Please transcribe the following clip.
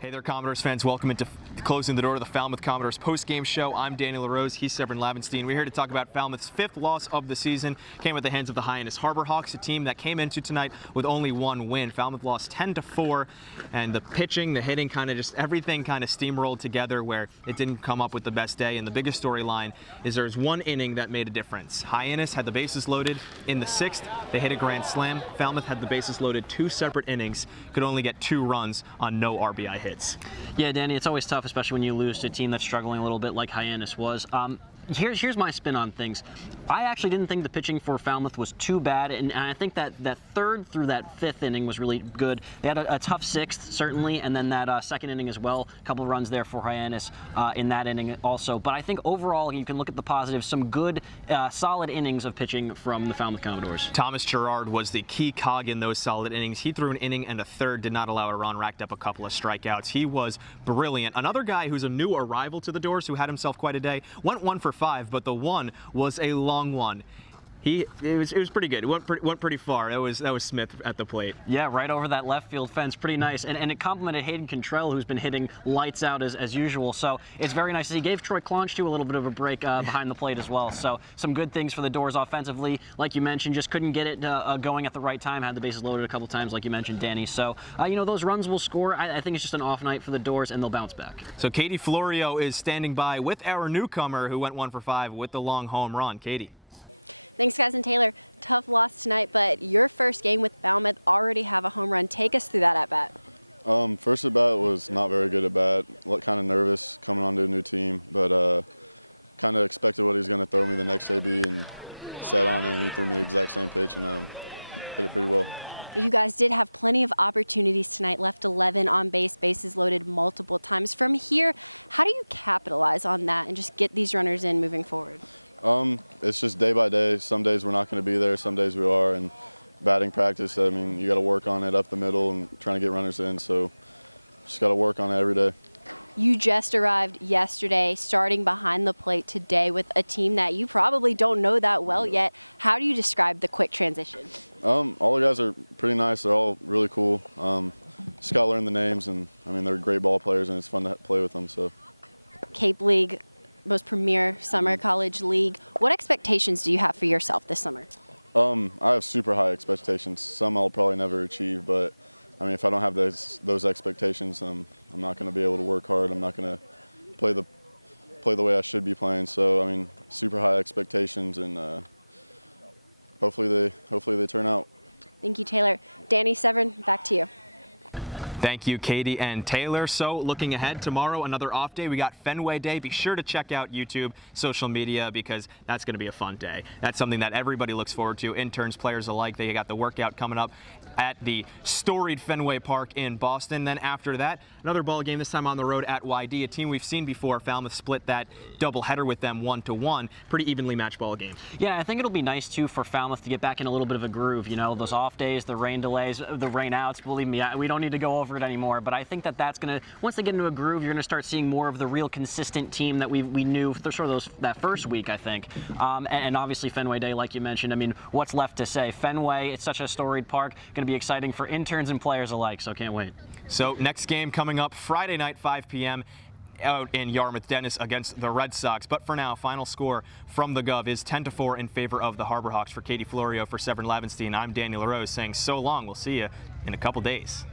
Hey there, Commodores fans. Welcome into Closing the Door to the Falmouth Commodores post-game show. I'm Danny LaRose. He's Sevrin Lavenstein. We're here to talk about Falmouth's fifth loss of the season. Came at the hands of the Hyannis Harbor Hawks, a team that came into tonight with only one win. Falmouth lost 10-4, and the pitching, the hitting, kind of just everything kind of steamrolled together where it didn't come up with the best day. And the biggest storyline is there's one inning that made a difference. Hyannis had the bases loaded in the sixth. They hit a grand slam. Falmouth had the bases loaded two separate innings, could only get 2 runs on no RBI hits. Yeah, Danny, it's always tough, especially when you lose to a team that's struggling a little bit like Hyannis was. Here's my spin on things. I actually didn't think the pitching for Falmouth was too bad, and I think that third through that fifth inning was really good. They had a tough sixth, certainly, and then that second inning as well. A couple runs there for Hyannis in that inning also. But I think overall, you can look at the positives. Some good, solid innings of pitching from the Falmouth Commodores. Thomas Gerard was the key cog in those solid innings. He threw an inning and a third, did not allow a run, racked up a couple of strikeouts. He was brilliant. Another guy who's a new arrival to the Doors, who had himself quite a day, went 1 for 5, but the one was a long one. It was pretty good. It went pretty far. That was Smith at the plate. Yeah, right over that left field fence. Pretty nice. And it complimented Hayden Cantrell, who's been hitting lights out as usual. So it's very nice. He gave Troy Clonch a little bit of a break behind the plate as well. So some good things for the Doors offensively. Like you mentioned, just couldn't get it going at the right time. Had the bases loaded a couple times, like you mentioned, Danny. So, those runs will score. I think it's just an off night for the Doors, and they'll bounce back. So Katie Florio is standing by with our newcomer, who went 1 for 5 with the long home run. Katie. Thanks, guys. And Taylor, tough loss tonight, but your first game with Falmouth already have a home run. Take us through that at bat. First at bat was not very good at bat. Kind of nervous coming onto a new team, but kind of expected what he was going to throw me the next AB and sat on it. And he threw me the exact same pitch and hit it pretty well. You guys did have plenty of opportunities tonight, left 11 on base, bases loaded multiple times. From here, how do you capitalize on that and just get these runners in moving forward? It's just day by day. Some days we're not going to be there, some days we are. And batting practice, I mean, you got to work on it up the middle and trying to get runners in. So just got to work on it every day. You just arrived yesterday, starting behind the plate today with a team that you probably don't know that well yet. How do you describe the quick transition? All the guys are pretty nice. They're all really cool. Just got to learn the names, and I mean, they're great ball players, and it's fun to play with them. So, Cape League, most premier summer college league. What expectations do you have for yourself this summer? I have super high expectations. Some I'll probably never achieve, but I mean, if I don't have those expectations, I'm not going to be able to work hard. I'm not going to play the way I should be playing. So I mean, super high expectations, and hopefully they turn out. Thank you, Taylor. Danny, Sevrin, back to you. Thank you, Katie and Taylor. So looking ahead, tomorrow, another off day. We got Fenway Day. Be sure to check out YouTube, social media, because that's going to be a fun day. That's something that everybody looks forward to, interns, players alike. They got the workout coming up at the storied Fenway Park in Boston. Then after that, another ball game, this time on the road at YD, a team we've seen before. Falmouth split that doubleheader with them 1-1. Pretty evenly matched ball game. Yeah, I think it'll be nice, too, for Falmouth to get back in a little bit of a groove. Those off days, the rain delays, the rain outs. Believe me, we don't need to go over it anymore, but I think that's going to, once they get into a groove, you're going to start seeing more of the real consistent team that we knew for sort of that first week, I think. And obviously Fenway Day, like you mentioned, I mean, what's left to say? Fenway, it's such a storied park, going to be exciting for interns and players alike, so can't wait. So next game coming up Friday night, 5 p.m. out in Yarmouth Dennis against the Red Sox. But for now, final score from the Gov is 10-4 in favor of the Harbor Hawks. For Katie Florio, for Sevrin Lavenstein, I'm Daniel LaRose saying so long. We'll see you in a couple days.